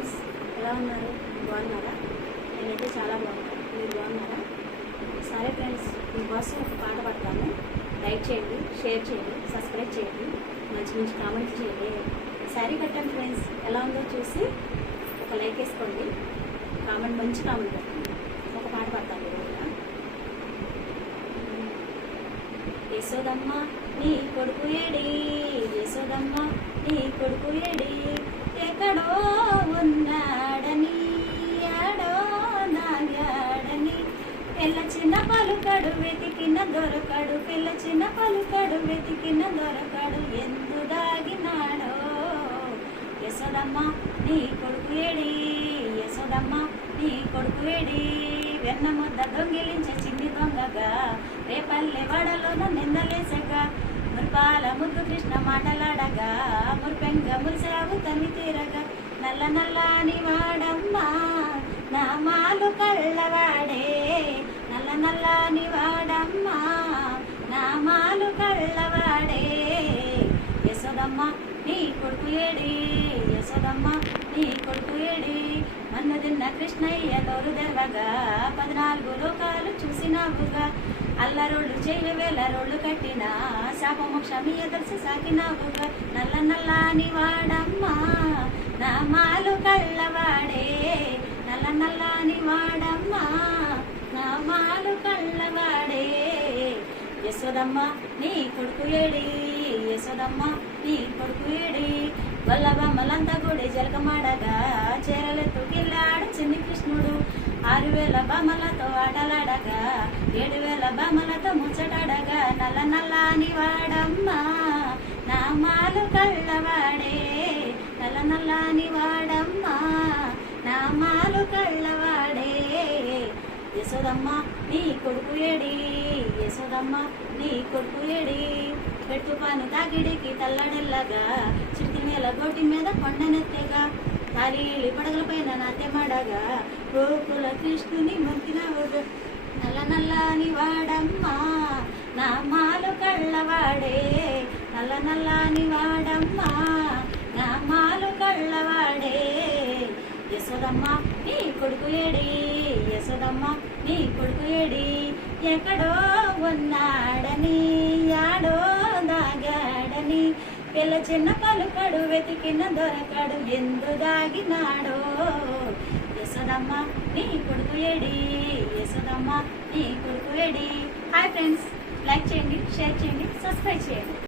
Friends, ఎలా ఉన్నారు? బాగున్నారా? నేనైతే చాలా బాగున్నాను. మీరు బాగున్నారా? సరే ఫ్రెండ్స్, మీకోసం ఒక పాట పడతాను. లైక్ చేయండి, షేర్ చేయండి, సబ్స్క్రైబ్ చేయండి, మంచి మంచి కామెంట్స్ చేయండి. శారీ కట్టండి ఫ్రెండ్స్, ఎలా ఉందో చూసి ఒక లైక్ వేసుకోండి, మంచి కామెంట్ పెట్టండి. ఒక పాట పడతాను ఈరోజున. యశోదమ్మ నీ కొడుకు ఏడి, యశోదమ్మ నీ కొడుకు ఏడి, ఎక్కడో ఉన్నాడని ఆడో నాగాడని, పిల్ల చిన్న పలుకడు వెతికిన దొరకడు, పిల్ల చిన్న పలుకడు వెతికిన దొరకడు, ఎందు దాగినాడో. యశోదమ్మ నీ కొడుకు ఏడి, యశోదమ్మ నీ కొడుకు ఏడి, వెన్న ముద్ద దొంగిలించే చిన్ని దొంగగా, రేపల్లె వడలోన నిందలేసగా, మురిపాల ముద్దు కృష్ణ మాటలాడగా, మురిపెంగ మురిసావు తల్లి తీరగా, నల్ల నల్లని వాడమ్మా నా మాలు కళ్ళవాడే, నల్ల నల్లని వాడమ్మా నా మాలు కళ్ళవాడే. యశోదమ్మ నీ కొడుకు ఏడి, యశోదమ్మ నీ కొడుకు ఏడి, మన్ను తిన్న కృష్ణయ్య నోరు తెరవగా, 14 లోకాలు చూసినావుగా, అల్లరోళ్ళు చెయ్యవేల రోళ్ళు కట్టిన శాపమోక్షమి ఎదర్సి సాకినావుగా, నల్ల నల్లని వాడమ్మా నా మాలు కళ్ళవాడే, నల్ల నల్లని వాడమ్మా నా మాలు కళ్ళవాడే. యశోదమ్మ నీ కొడుకు ఏడి, యశోదమ్మ నీ కొడుకు ఏడి, వల్లభమ్మలంతా గుడి జలకమాడగా, చేరలెత్తుకెళ్ళాడు చిన్ని కృష్ణుడు, 6000 బామలతో ఆటలాడగా, 7000 బామలతో ముచ్చటాడగా, నల్ల నల్లని వాడమ్మా నా మాలు కళ్ళవాడే, నల్ల నల్లని వాడమ్మా నా మాలు కళ్ళవాడే. యశోదమ్మ నీ కొడుకు ఏడి, యశోదమ్మ నీ కొడుకు ఏడి, పెట్టుపాను తాగిడికి తల్లడెల్లగా, చిట్టి నేల గోటి మీద కొండనెత్తగా, తారీలి పడగల పైన నాట్యమాడగా, గోకుల కృష్ణుని మొక్కినవుగా, నల్ల నల్లని వాడమ్మా నా మాలు కళ్ళవాడే, నల్ల నల్లని వాడమ్మా నా మాలు కళ్ళవాడే. యశోదమ్మ నీ కొడుకు ఏడి, యశోదమ్మ నీ కొడుకు ఏడి, ఎక్కడో ఉన్నాడని ఆడో దాగాడని, పిల్ల చిన్న పలుకడు వెతికిన దొరకడు, ఎందు దాగినాడో. యశోదమ్మ నీ కొడుకు ఏడి, యశోదమ్మ నీ కొడుకు ఏడి. హాయ్ ఫ్రెండ్స్, లైక్ చేయండి, షేర్ చేయండి, సబ్స్క్రైబ్ చేయండి.